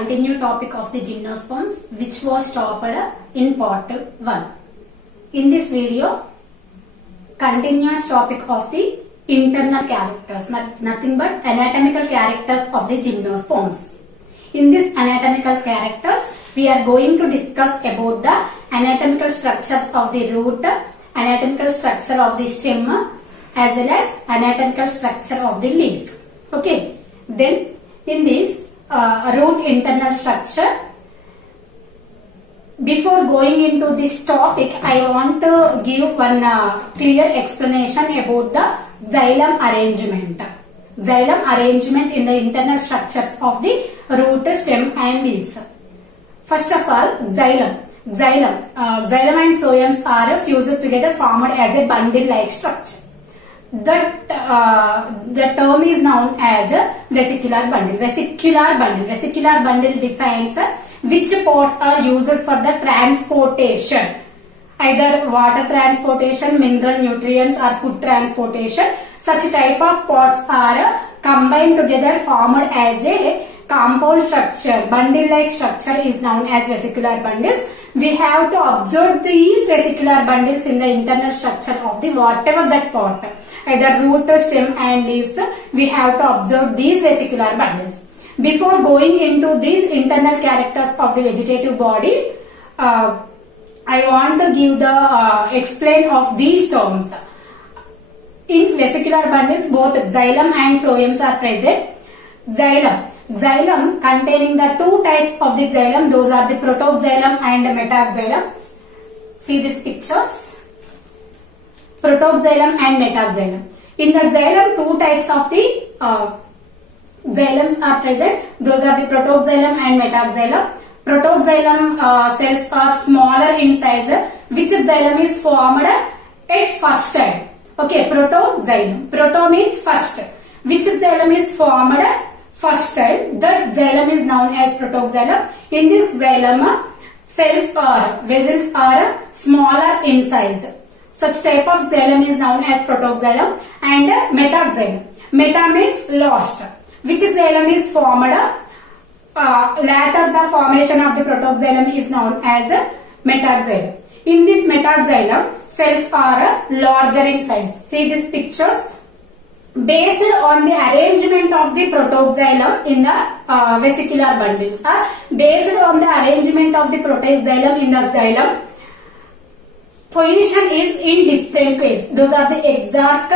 continue topic of the gymnosperms which was stopped in part 1. In this video, continuous topic of the internal characters, nothing but anatomical characters of the gymnosperms. In this anatomical characters, we are going to discuss about the anatomical structures of the root, anatomical structure of the stem, as well as anatomical structure of the leaf. Okay. Then in this root internal structure, before going into this topic, I want to give one clear explanation about the xylem arrangement. Xylem arrangement in the internal structures of the root, stem and leaves. First of all, xylem. Xylem and phloems are fused together, formed as a bundle-like structure. The term is known as vesicular bundle. Vesicular bundle defines which parts are used for the transportation, either water transportation, mineral nutrients or food transportation. Such type of parts are combined together, formed as a compound structure. Bundle-like structure is known as vesicular bundles. We have to observe these vesicular bundles in the internal structure of the whatever that part, either root, stem and leaves. We have to observe these vesicular bundles. Before going into these internal characters of the vegetative body, I want to give the explain of these terms. In vesicular bundles, both xylem and phloems are present. Xylem containing the two types of the xylem, those are the protoxylem and metaxylem. See these pictures. Protoxylem and metaxylem. In the xylem, two types of the xylems are present. Those are the protoxylem and metaxylem. Protoxylem cells are smaller in size, which xylem is formed at first time. Okay, protoxylem. Proto means first. Which xylem is formed first time? That xylem is known as protoxylem. In this xylem, cells or vessels are smaller in size. Such type of xylem is known as protoxylem. And metaxylem. Meta means lost. Which xylem is formed later the formation of the protoxylem is known as metaxylem. In this metaxylem, cells are larger in size. See these pictures. Based on the arrangement of the protoxylem in the vesicular bundles, based on the arrangement of the protoxylem in the xylem, position is in different ways. Those are the exarch,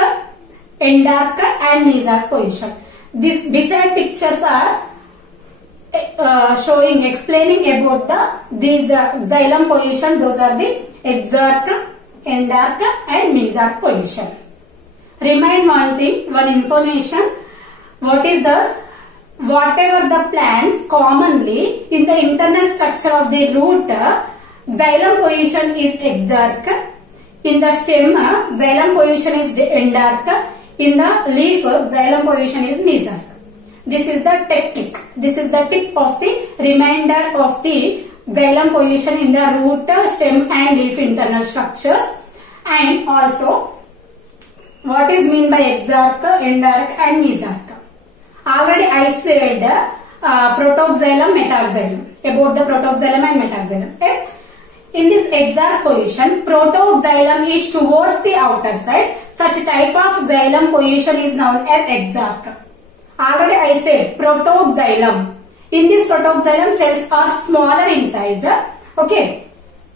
endarch and mesarch position. Beside pictures are explaining about these xylem position. Those are the exarch, endarch and mesarch position. Remind one thing, one information. Whatever the plants commonly in the internal structure of the root, xylem position is exarch. In the stem, xylem position is endarch. In the leaf, xylem position is mesarch. This is the technique. This is the tip of the remainder of the xylem position in the root, stem and leaf internal structures. And also, what is mean by exarch, endarch and mesarch? Already I said protoxylem, metaxylem, about the protoxylem and metaxylem. Yes. In this exarch position, protoxylem is towards the outer side. Such type of xylem position is known as exarch. Already I said protoxylem. In this protoxylem, cells are smaller in size. Okay.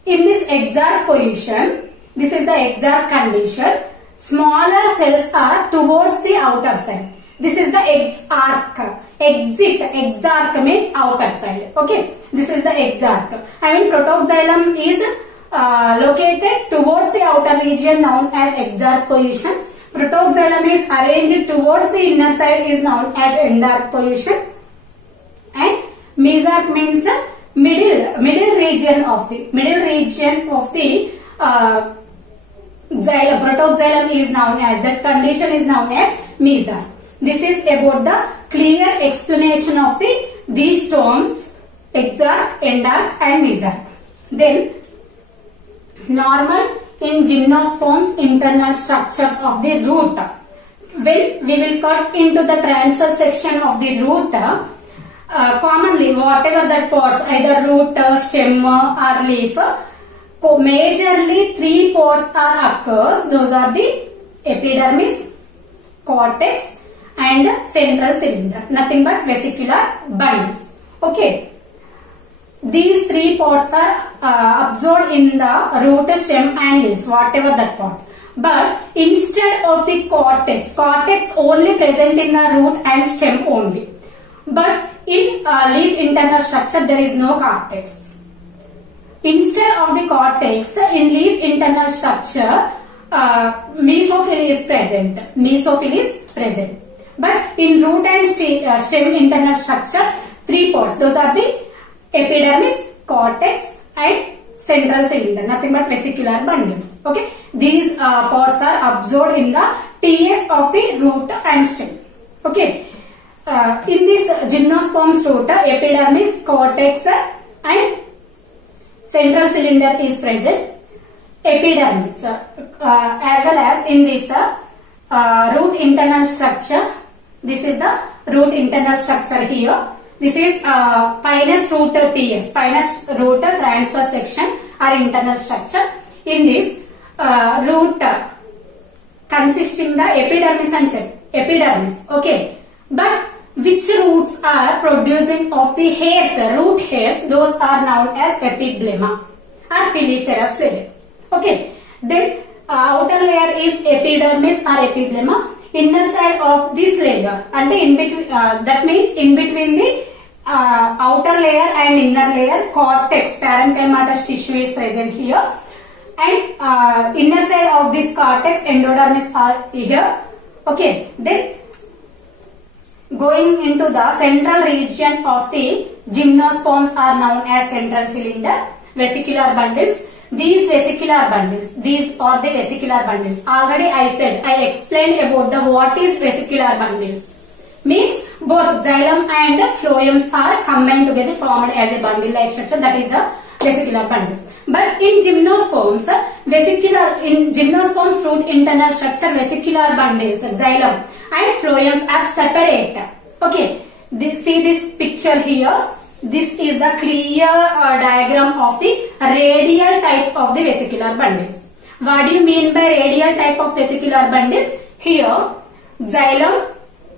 In this exarch position, this is the exarch condition. Smaller cells are towards the outer side. This is the exarch. Exarch means outer side. Okay. This is the exarch. Protoxylem is located towards the outer region known as exarch position. Protoxylem is arranged towards the inner side is known as endarch position. And mesarch means middle region of the xylem. Protoxylem is known as, that condition is known as mesarch. This is about the clear explanation of these terms, exarch, endarch and mesarch. Then normal in gymnosperms internal structures of the root. When we will cut into the transverse section of the root, commonly whatever that parts, either root, stem or leaf, majorly three parts are occurs. Those are the epidermis, cortex and central cylinder, nothing but vesicular bundles. Okay, these three parts are absorbed in the root, stem and leaves, whatever that part. But instead of the cortex only present in the root and stem only. But in leaf internal structure there is no cortex. Instead of the cortex, in leaf internal structure, mesophyll is present. But in root and stem internal structures, three parts. Those are the epidermis, cortex and central cylinder, nothing but vesicular bundles. Okay, these parts are absorbed in the TS of the root and stem. Okay, in this gymnosperms root, epidermis, cortex and central cylinder is present. Epidermis, as well as in this root internal structure. This is the root internal structure here. This is pinus root TS, pinus root transverse section or internal structure. In this root consisting the epidermis and epidermis. Okay, but which roots are producing of the hairs, root hairs, those are known as epiblema or piliferous layer. Okay, then outer layer is epidermis or epiblema. Inner side of this layer, and in between, that means in between the outer layer and inner layer, cortex, parenchymatous tissue is present here, and inner side of this cortex, endodermis are here. Okay, then going into the central region of the gymnosperms are known as central cylinder, vesicular bundles. These vesicular bundles, these are the vesicular bundles. Already I explained about the what is vesicular bundles. Means both xylem and phloems are combined together, formed as a bundle like structure, that is the vesicular bundles. But in gymnosperms, in gymnosperms root internal structure, vesicular bundles, xylem and phloems are separate. Okay, see this picture here. This is the clear diagram of the radial type of the vesicular bundles. What do you mean by radial type of vesicular bundles? Here, xylem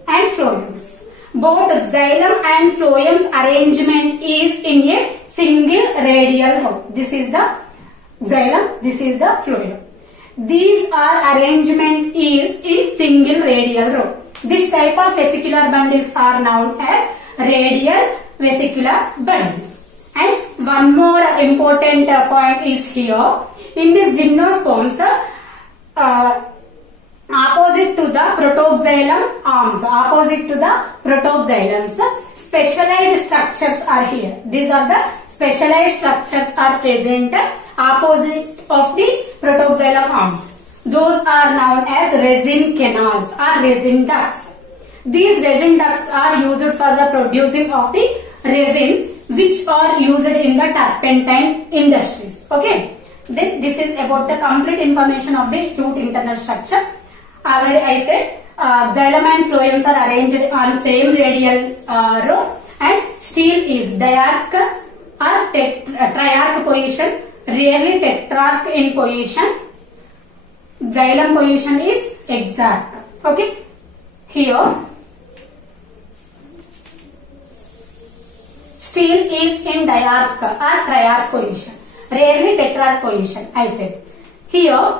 and phloems. Both xylem and phloems arrangement is in a single radial row. This is the xylem, this is the phloem. These are arrangement is in single radial row. This type of vesicular bundles are known as radial vesicular bundles. And one more important point is here. In this gymnosperms, opposite to the protoxylem arms, opposite to the protoxylems, specialized structures are here. These are the specialized structures are present opposite of the protoxylem arms. Those are known as resin canals or resin ducts. These resin ducts are used for the producing of the resin, which are used in the turpentine industries. Okay, then this is about the complete information of the root internal structure. Already I said xylem and phloems are arranged on same radial row, and stele is diarch or triarch position, rarely tetrarch in position. Xylem position is exarch. Okay, here stele is in diarch or triarch position, rarely tetrarch position. I said here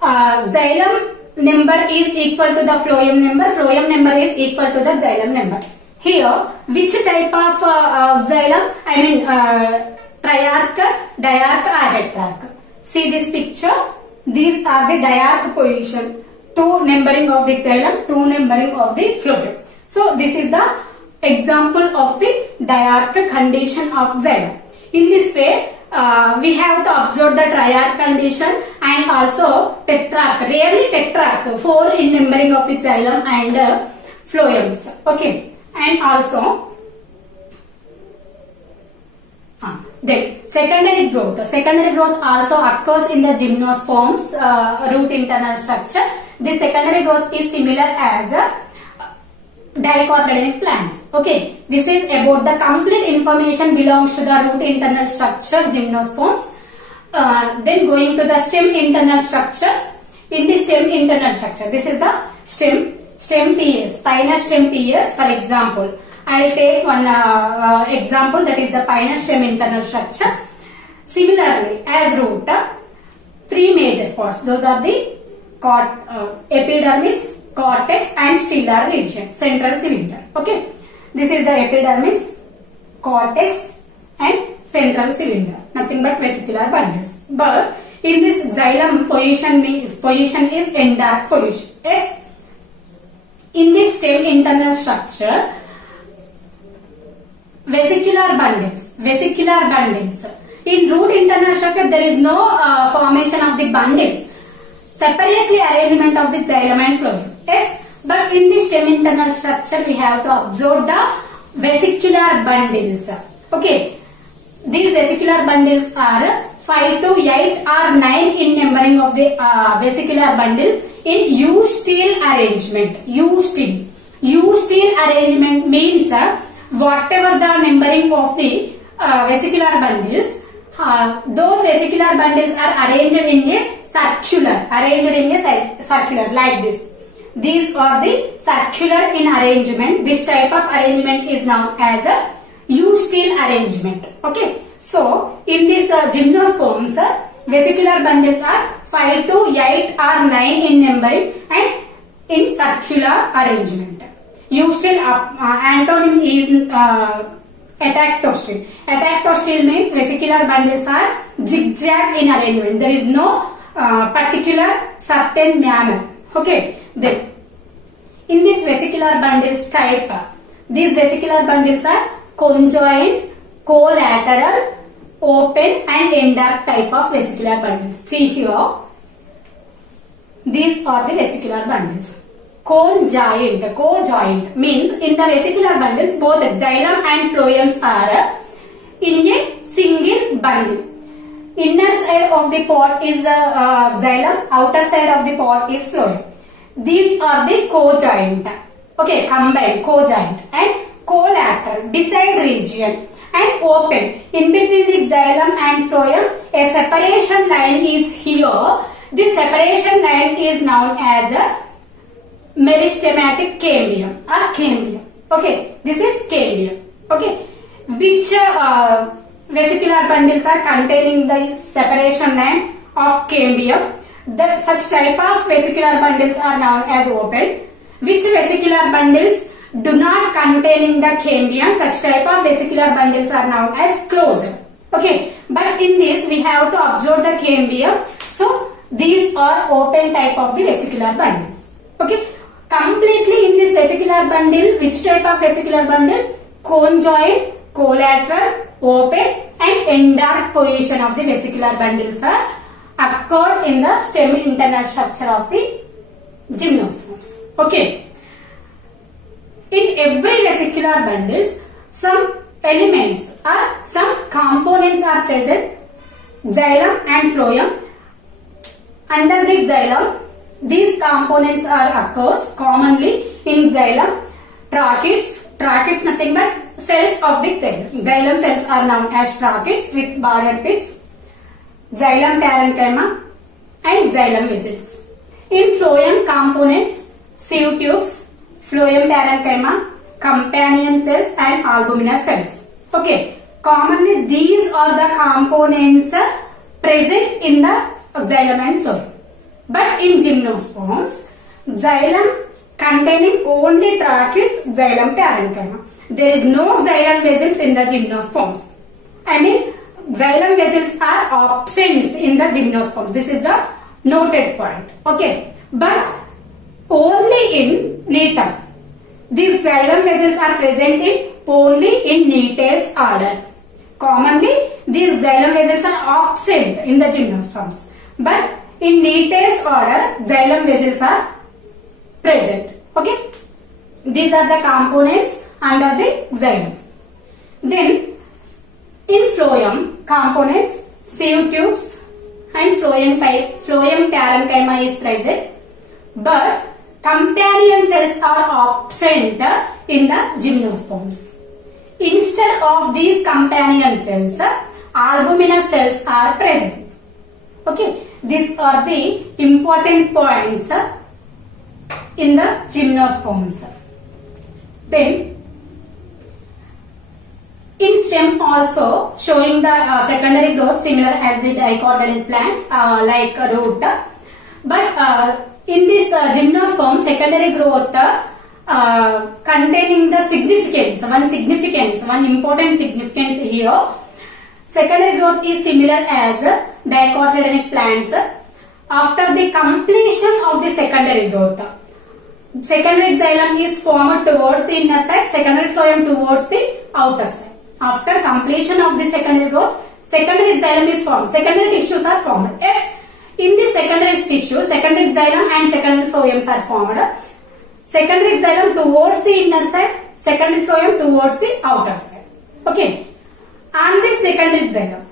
xylem number is equal to the phloem number is equal to the xylem number. Here, which type of xylem? I mean triarch, diarch or tetrarch. See this picture. These are the diarch position. 2 numbering of the xylem, 2 numbering of the phloem. So this is the example of the diarch condition of xylem. In this way, we have to observe the triarch condition and also tetrarch, rarely tetrarch, 4 in numbering of the xylem and phloems. Okay, and also then secondary growth. The secondary growth also occurs in the gymnosperms root internal structure. This secondary growth is similar as dicotyledonic plants. Okay, this is about the complete information belongs to the root internal structure, gymnosperms. Then going to the stem internal structure. In the stem internal structure, this is the stem TS, pinous stem TS. For example, I will take one example, that is the pinous stem internal structure. Similarly, as root, three major parts. Those are the epidermis, cortex and stellar region, central cylinder. Okay, this is the epidermis, cortex and central cylinder, nothing but vesicular bundles. But in this xylem position is endark position. Yes, in this stem internal structure, vesicular bundles. In root internal structure, there is no formation of the bundles. Separately arrangement of the xylem and phloem. Yes, but in the stem internal structure, we have to observe the vesicular bundles. Okay, these vesicular bundles are 5 to 8 or 9 in numbering of the vesicular bundles in U-stele arrangement. U-stele arrangement means whatever the numbering of the vesicular bundles, those vesicular bundles are arranged in a circular, like this. These are the circular in arrangement. This type of arrangement is known as a U-stele arrangement. Okay, so in this gymnosperms, vesicular bundles are 5 to 8 or 9 in numbering and in circular arrangement. U-stele antonym is atactostele. Atactostele means vesicular bundles are zigzag in arrangement. There is no particular certain manner. Okay, then in this vesicular bundles type, these vesicular bundles are conjoined, collateral, open and endark type of vesicular bundles. See here, these are the vesicular bundles. Cojoint means in the vesicular bundles both xylem and phloems are in a single bundle. Inner side of the pod is xylem, outer side of the pod is phloem. These are the cojoint. Okay, combined cojoint and collateral, beside region and open. In between the xylem and phloem, a separation line is here. This separation line is known as a meristematic cambium or cambium. Okay, this is cambium. Okay, which vesicular bundles are containing the separation line of cambium? Such type of vesicular bundles are known as open. Which vesicular bundles do not containing the cambium? Such type of vesicular bundles are known as closed. Okay, but in this we have to observe the cambium. So these are open type of the vesicular bundles. Okay, completely in this vesicular bundle, which type of vesicular bundle? Conjoint, collateral, open and endark position of the vesicular bundles are occurred in the stem internal structure of the gymnosperms. Okay, in every vesicular bundles, some elements or some components are present, xylem and phloem. Under the xylem, these components are occurs commonly in xylem. Tracheids nothing but cells of the xylem. Xylem cells are known as tracheids with barred pits, xylem parenchyma and xylem vessels. In phloem components, sieve tubes, phloem parenchyma, companion cells and albuminous cells. Okay, commonly these are the components present in the xylem and phloem. But in gymnosperms, xylem containing only tracheids, xylem parenchyma. There is no xylem vessels in the gymnosperms. I mean, xylem vessels are absent in the gymnosperms. This is the noted point. Okay, but only in Neothem. These xylem vessels are present in only in Neothel's order. Commonly, these xylem vessels are absent in the gymnosperms. But in Neothel's order, xylem vessels are present. Okay, these are the components under the xylem. Then, in phloem components, sieve tubes and phloem parenchyma is present. But companion cells are absent in the gymnosperms. Instead of these companion cells, albuminous cells are present. Okay, these are the important points in the gymnosperms. Then, in stem also showing the secondary growth similar as the dicotyledon plants like root. But in this gymnosperm, secondary growth containing the significance, one important significance here. Secondary growth is similar as dicotyledonic plants. After the completion of the secondary growth, secondary xylem is formed towards the inner side, secondary phloem towards the outer side. After completion of the secondary growth, secondary xylem is formed. Secondary tissues are formed. Yes, in the secondary tissue, secondary xylem and secondary phloems are formed. Secondary xylem towards the inner side, secondary phloem towards the outer side. Okay. And the secondary xylem,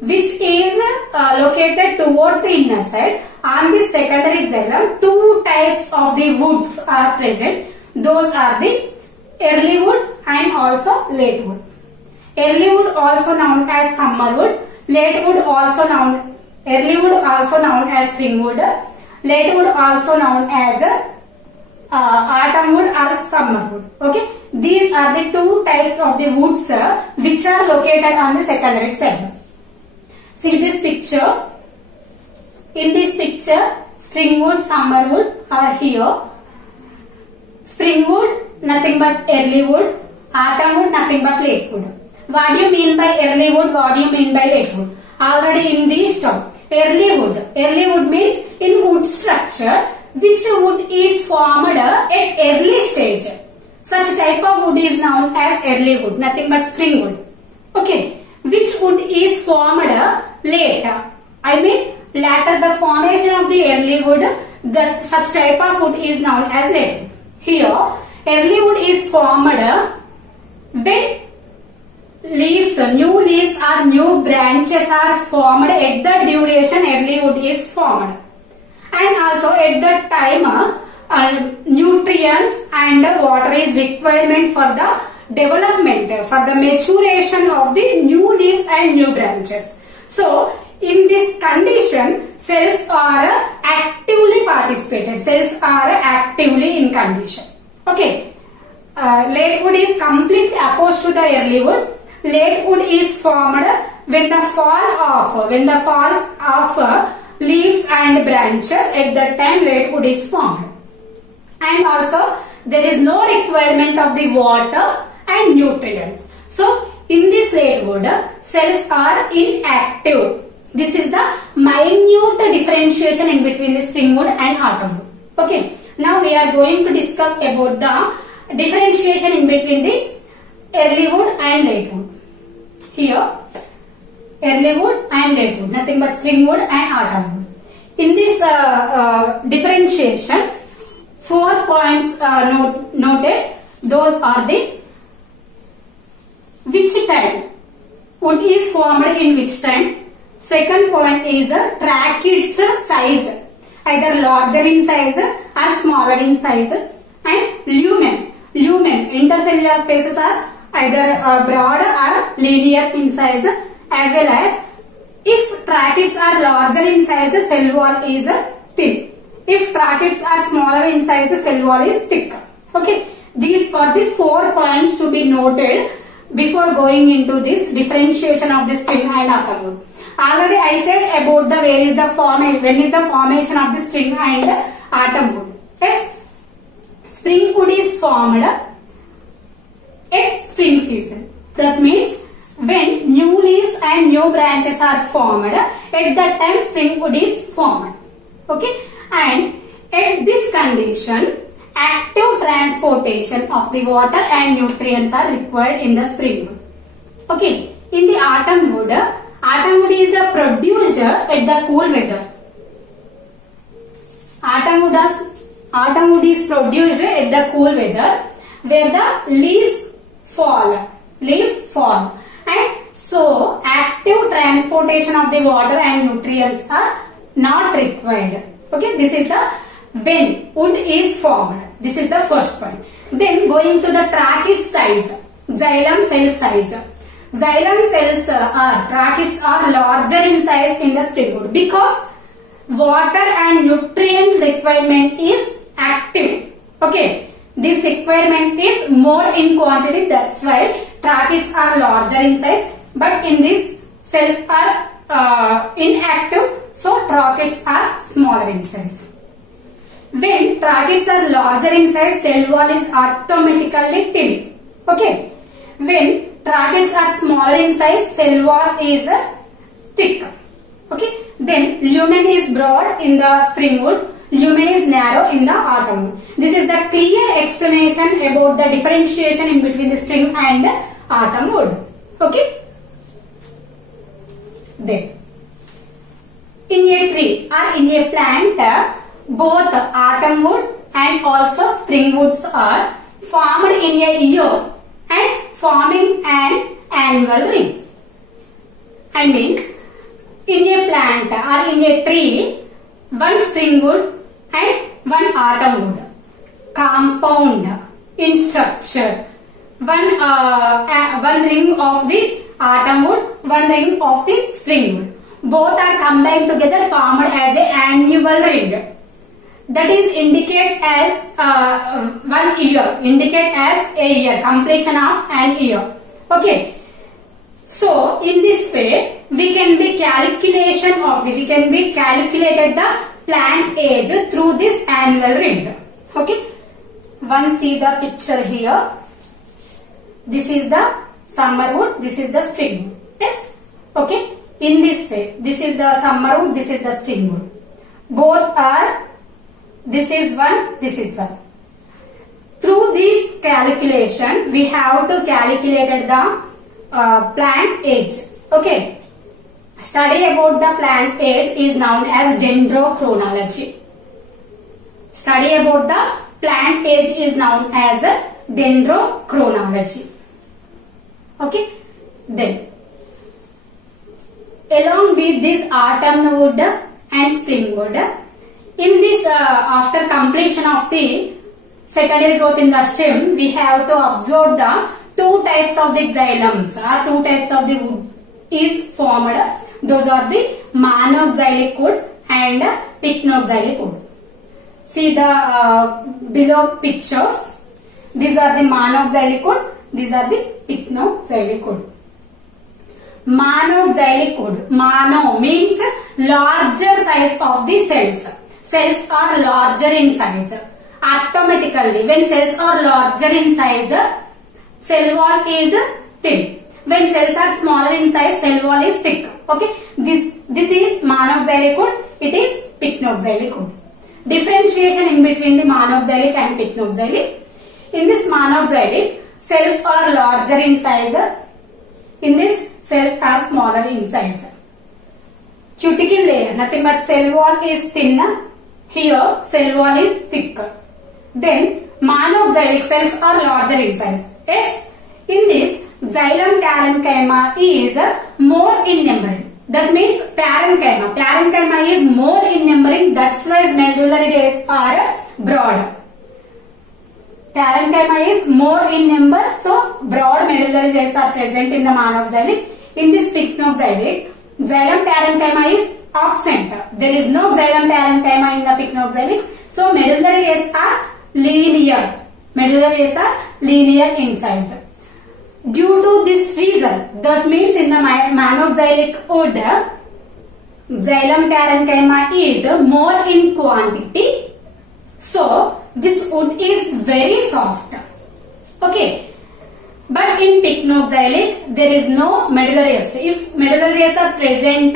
which is located towards the inner side, on the secondary xylem, two types of the woods are present. Those are the early wood and also late wood. Early wood also known as summer wood, late wood also known, early wood also known as spring wood, late wood also known as autumn wood or summer wood. Okay, these are the two types of the woods which are located on the secondary xylem. See this picture. In this picture, spring wood, summer wood are here. Spring wood, nothing but early wood. Autumn wood, nothing but late wood. What do you mean by early wood? What do you mean by late wood? Already in this term, early wood. Early wood means in wood structure, which wood is formed at early stage. Such type of wood is known as early wood, nothing but spring wood. Okay, which wood is formed later? I mean, later the formation of the early wood, such type of wood is known as late wood. Here, early wood is formed when leaves, new leaves or new branches are formed at the duration early wood is formed. And also at that time, nutrients and water is requirement for the development, for the maturation of the new leaves and new branches. So, in this condition, cells are actively participated. Cells are actively in condition. Okay. Late wood is completely opposed to the early wood. Late wood is formed when the fall of leaves and branches. At that time, late wood is formed. And also, there is no requirement of the water and nutrients. So, in this late wood, cells are inactive. This is the minute differentiation in between the spring wood and autumn wood. Okay. Now, we are going to discuss about the differentiation in between the early wood and late wood. Here, early wood and late wood, nothing but spring wood and autumn wood. In this differentiation, 4 points noted. Those are the which time wood is formed in which time. Second point is tracheids size, either larger in size or smaller in size, and lumen. Intercellular spaces are either broad or linear in size, as well as if tracheids are larger in size, cell wall is thin. If tracheids are smaller in size, cell wall is thick. Okay, these are the 4 points to be noted before going into this differentiation of the spring and autumn wood. Already I said about the when is the formation of the spring and autumn wood. Yes, spring wood is formed at spring season. That means when new leaves and new branches are formed, at that time spring wood is formed. Okay, and at this condition, active transportation of the water and nutrients are required in the spring wood. Okay, in the autumn wood is produced at the cool weather. Autumn wood is produced at the cool weather where the leaves fall. And so active transportation of the water and nutrients are not required. Okay, this is the when wood is formed. This is the first point. Then going to the tracheids size, xylem cell size. Xylem cells tracheids are larger in size in the springwood because water and nutrient requirement is active. Okay, this requirement is more in quantity, that's why tracheids are larger in size, but in this cells are inactive, so tracheids are smaller in size. When tracheids are larger in size, cell wall is automatically thin. Okay, when tracheids are smaller in size, cell wall is thick. Okay, then lumen is broad in the springwood, lumen is narrow in the autumn wood. This is the clear explanation about the differentiation in between the spring and autumn wood. Okay. Then, in a tree or in a plant, both autumn wood and also spring woods are formed in a year and forming an annual ring. I mean, in a plant or in a tree, one spring wood and one autumn wood compound in structure. One ring of the autumn wood, one ring of the spring wood. Both are combined together, formed as an annual ring. That is indicate as 1 year, indicate as a year, completion of an year. Okay. So in this way, we can be calculated the plant age through this annual ring. Okay. One see the picture here. This is the summer wood, this is the spring wood. Yes. Okay. In this way, this is the summer wood, this is the spring wood. Both are, this is one, this is one. Through this calculation, we have to calculate the plant age. Okay. Study about the plant age is known as dendrochronology. Study about the plant age is known as dendrochronology. Okay. Then, along with this autumn wood and spring wood, in this after completion of the secondary growth in the stem, we have to observe the two types of the xylems or two types of the wood is formed. Those are the monoxylic wood and pycnoxylic wood. See the below pictures. These are the monoxylic wood. These are the pycnoxylic wood. Monoxylic wood. Mono means larger size of the cells. Cells are larger in size. Automatically, when cells are larger in size, cell wall is thin. When cells are smaller in size, cell wall is thick. Okay. This is monoxylic wood. It is pycnoxylic wood. Differentiation in between the monoxylic and pycnoxylic. In this monoxylic, cells are larger in size. In this, cells are smaller in size. Cuticle layer, nothing but cell wall is thin. Here, cell wall is thick. Then, monoxylic cells are larger in size. Yes, in this, xylem parenchyma is more in numbering. That means parenchyma. Parenchyma is more in numbering. That's why medullary rays are broad. Parenchyma is more in number, so broad medullary rays are present in the monoxylic. In this pycnoxylic, xylem parenchyma is absent. There is no xylem parenchyma in the pycnoxylic, so medullary rays are linear. Medullary rays are linear in size. Due to this reason, that means in the monoxylic wood, xylem parenchyma is more in quantity. So, this wood is very soft. Okay. But in pycnoxylic, there is no medullary rays. If medullary rays are present,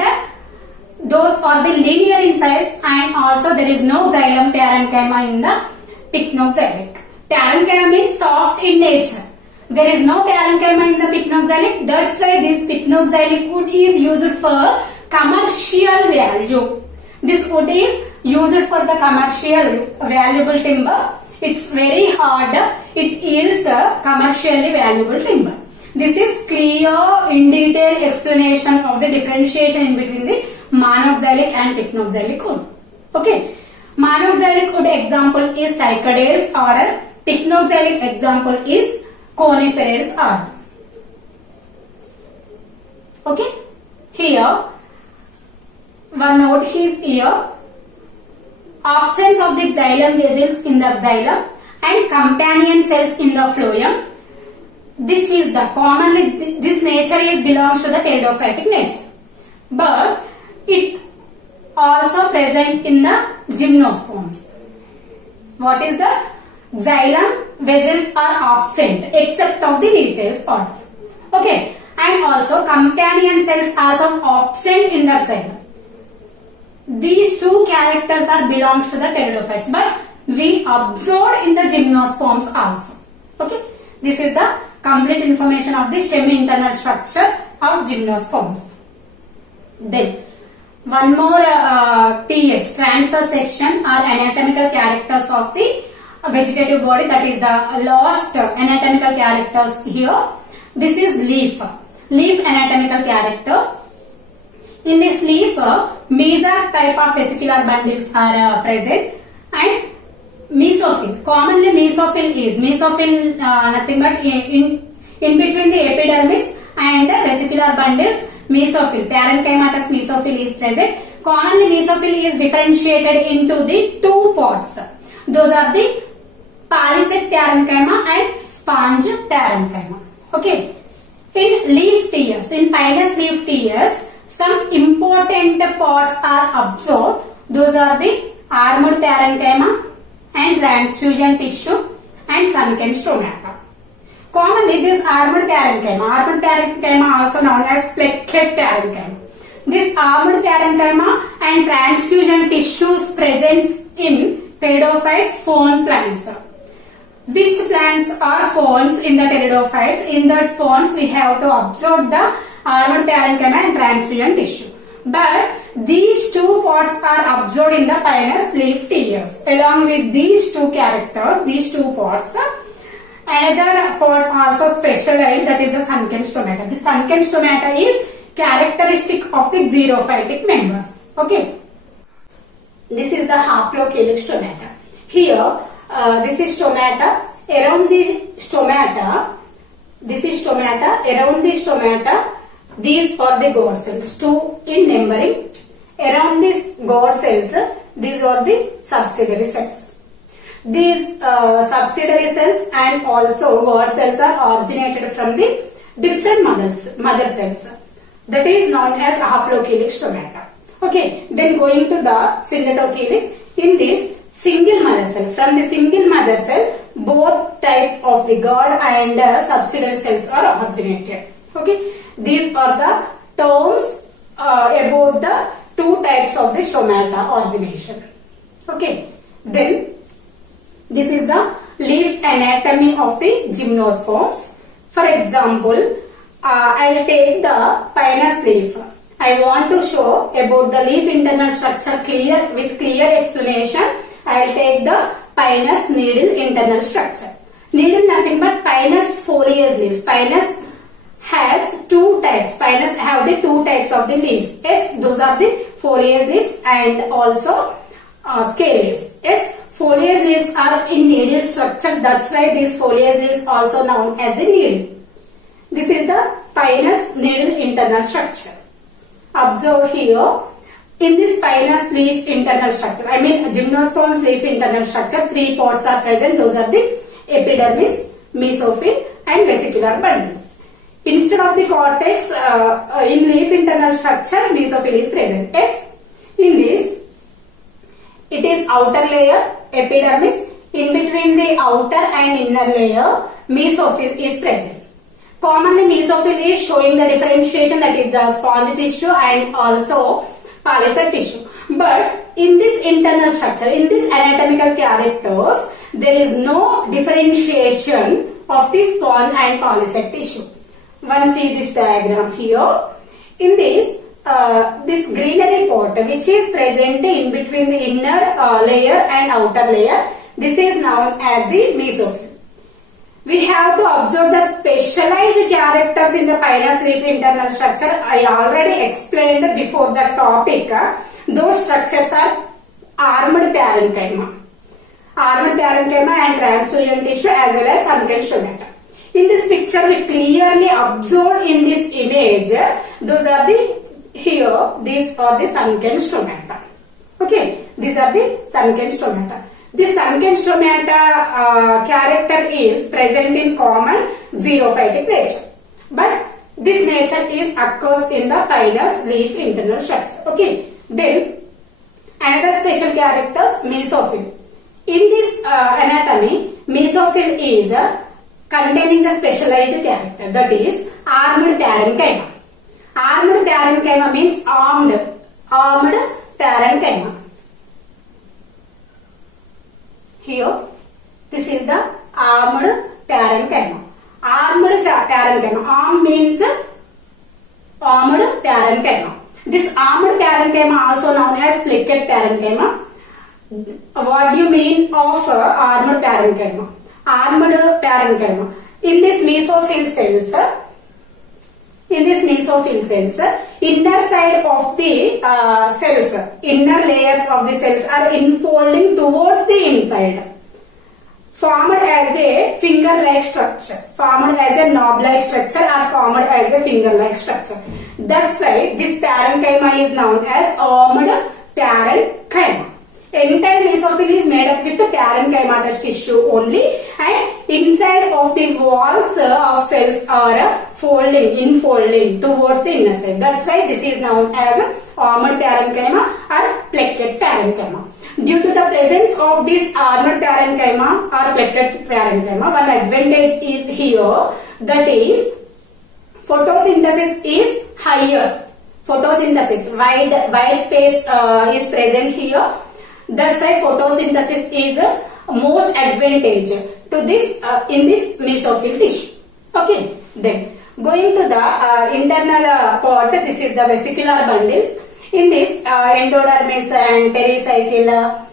those are the linear in size, and also there is no xylem parenchyma in the pycnoxylic. Parenchyma means soft in nature. There is no parenchyma in the pycnoxylic. That's why this pycnoxylic wood is used for commercial value. This wood is used for the commercial valuable timber. It's very hard. It yields a commercially valuable timber. This is clear in detail explanation of the differentiation in between the monoxylic and pycnoxylic wood. Okay. Monoxylic wood example is Cycadales order. Pycnoxylic example is Coniferous order. Okay. Here, one note is here. Absence of the xylem vessels in the xylem and companion cells in the phloem. This is the commonly, this nature is belongs to the pteridophytic nature. But it also present in the gymnosperms. What is the xylem vessels are absent except of the Nettles order. Okay, and also companion cells also absent in the xylem. These two characters are belongs to the pteridophytes, but we observed in the gymnosperms also. Okay, this is the complete information of the stem internal structure of gymnosperms. Then one more TS, transverse section, are anatomical characters of the vegetative body, that is the last anatomical characters here. This is leaf anatomical character. In this leaf, mesophil type of vesicular bundles are present, and mesophil, commonly mesophil nothing but in between the epidermis and the vesicular bundles, mesophil, parenchymatous mesophil is present. Commonly mesophil is differentiated into the two parts. Those are the palisade parenchyma and sponge parenchyma. Okay. In leaf tears, in pinus leaf tears, some important parts are observed. Those are the armored parenchyma and transfusion tissue and sunken stomata. Commonly, this armored parenchyma also known as pleccate parenchyma. This armored parenchyma and transfusion tissues presents in pteridophytes fern plants. Which plants are ferns in the pteridophytes? In that ferns, we have to observe the armored parenchyma and transfusion tissue. But these two parts are observed in the pinus leaf tears. Along with these two characters, these two parts, another part also specialized, that is the sunken stomata. The sunken stomata is characteristic of the xerophytic members. Okay. This is the haplochelic stomata. Here, this is stomata. Around the stomata, this is stomata. Around the stomata, these are the God cells, 2 in numbering. Around these God cells, these are the subsidiary cells. These subsidiary cells and also God cells are originated from the different mother cells. That is known as haplochelic stomata. Okay, then going to the syncytochelic. In this single mother cell, from the single mother cell, both type of the God and subsidiary cells are originated. Okay, these are the terms about the two types of the stomata origination. Okay, then this is the leaf anatomy of the gymnosperms. For example, I will take the pinus leaf. I want to show about the leaf internal structure with clear explanation. I will take the pinus needle internal structure. Needle nothing but pinus foliage leaves. Pinus has two types. Pinus have the two types of the leaves. Yes, those are the foliage leaves and also scale leaves. Yes, foliage leaves are in needle structure. That's why these foliage leaves also known as the needle. This is the pinus needle internal structure. Observe here. In this pinus leaf internal structure, I mean gymnosperms leaf internal structure, three parts are present. Those are the epidermis, mesophil and vesicular bundles. Instead of the cortex, in leaf internal structure, mesophil is present. Yes, in this, it is outer layer, epidermis. In between the outer and inner layer, mesophil is present. Commonly, mesophil is showing the differentiation, that is the sponge tissue and also palisade tissue. But in this internal structure, in this anatomical characters, there is no differentiation of the sponge and palisade tissue. One see this diagram here. In this, this greenery part which is present in between the inner layer and outer layer, this is known as the mesophil. We have to observe the specialized characters in the pinus leaf internal structure. I already explained before the topic. Those structures are armed parenchyma. Armed parenchyma and transfusion tissue as well as sunken stomata. In this picture, we clearly observe in this image, those are the, here, these are the sunken stomata. Okay, these are the sunken stomata. This sunken stomata character is present in common xerophytic nature. But this nature is occurs in the pinus leaf internal structure. Okay, then another special characters, mesophyll. In this anatomy, mesophyll is containing the specialized character, that is armed parenchyma. Armed parenchyma means armed parenchyma. Here, this is the armed parenchyma. Armed parenchyma. Arm means armed parenchyma. This armed parenchyma also known as plicket parenchyma. What do you mean of armed parenchyma? Armed parenchyma. In this mesophyll cells, inner side of the cells, inner layers of the cells are infolding towards the inside, formed as a finger-like structure, formed as a knob-like structure, or formed as a finger-like structure. That's why this parenchyma is known as armed parenchyma. Entire mesophyll is made up with the parenchymatous tissue only, and inside of the walls of cells are infolding towards the inner side. That's why this is known as armed parenchyma or plicket parenchyma. Due to the presence of this armed parenchyma or plicket parenchyma, one advantage is here, that is photosynthesis is higher. Photosynthesis, wide space is present here. That's why photosynthesis is most advantage to this in this mesophyll tissue. Okay, then going to the internal part, this is the vesicular bundles. In this endodermis and pericycle,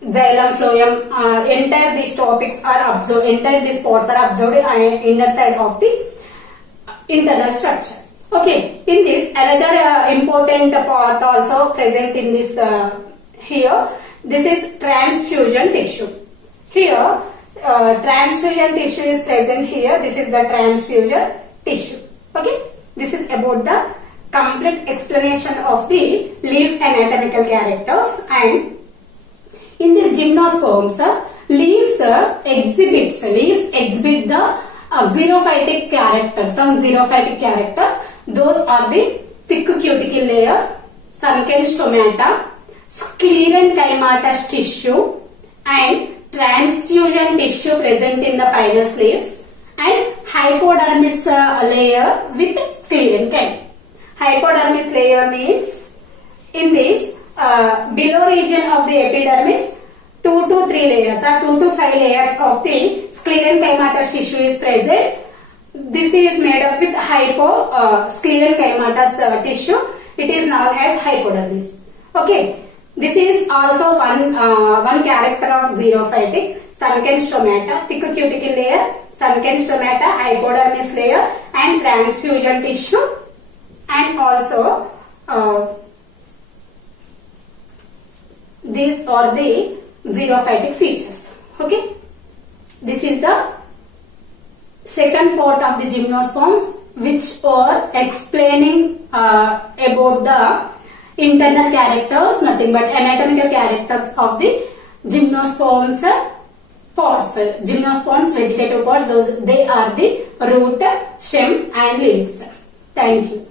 xylem, phloem, entire these topics are observed, entire these parts are observed inner side of the internal structure. Okay, in this another important part also present in this here, this is transfusion tissue. Here, transfusion tissue is present here. This is the transfusion tissue. Okay, this is about the complete explanation of the leaf anatomical characters. And in this gymnosperms, leaves exhibit the xerophytic characters. Some xerophytic characters. Those are the thick cuticle layer, sunken stomata, sclerenchymatous tissue, and transfusion tissue present in the pinus leaves, and hypodermis layer with sclerenchyma. Hypodermis layer means in this below region of the epidermis 2 to 3 layers or 2 to 5 layers of the sclerenchymatous tissue is present. This is made up with sclerenchymatous tissue. It is known as hypodermis. Okay. This is also one character of xerophytic, sunken stomata, thick cuticle layer, sunken stomata, hypodermis layer, and transfusion tissue, and also these are the xerophytic features. Okay, this is the second part of the gymnosperms, which are explaining about the internal characters, nothing but anatomical characters of the gymnosperms pods. Gymnosperms vegetative pods, those they are the root, stem and leaves. Thank you.